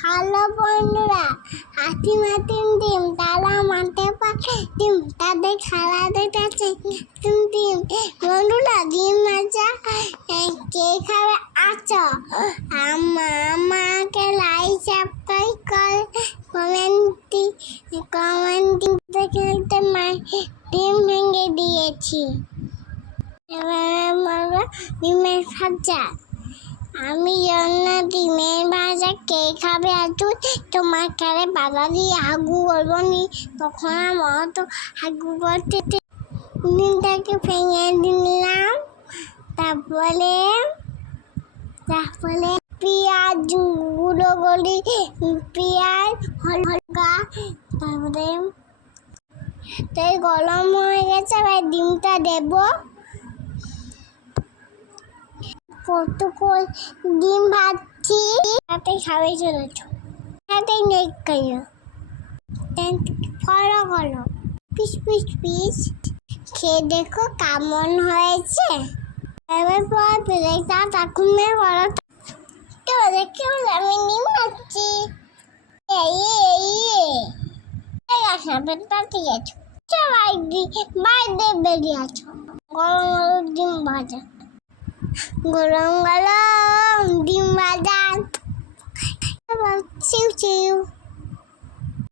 Hello বন্ধুরা, হাতি মাতিম ডিম তারা মানতে পারে ডিম, তাদের খেলা দেখাচ্ছে ডিম ডিম। বন্ধুরা, ডিম মাজা কে খাবে? আছো আমা, আমাকে লাইক সাবস্ক্রাইব করে কমেন্ট কমেন্ট খেলতে মাই ডিম ভেঙে দিয়েছি। এবার আমরা ডিমের ভাজা। আমি জন্য ডিমের খাবে আজু তোমার কারে বাবা দিয়ে হাগু করব নি তখন আমার তো হাগু করতে ডিমটাকে ভেঙে দিলাম। তারপরে তারপরে পেঁয়াজ গুঁড়ো করি। পেঁয়াজ, হলকা। তারপরে, তাই গরম হয়ে গেছে, এবার ডিমটা দেবো। কতক্ষণ ডিম ভাজছি। তাতে খাবে চলেছ। তাতে নেই কেন ফলো করো। Piece piece piece. খেয়ে দেখো কেমন হয়েছে। এবার পর প্লেটটা তাকুমে বড় তো দেখে আমি ডিম ভাজছি। এই এই পেটটা ঠিক আছে সবাই বাইরে বেরিয়ে আছো। গরম গরম ডিম ভাজা। গরম গরম ডিম ভাজা চিউ চিউ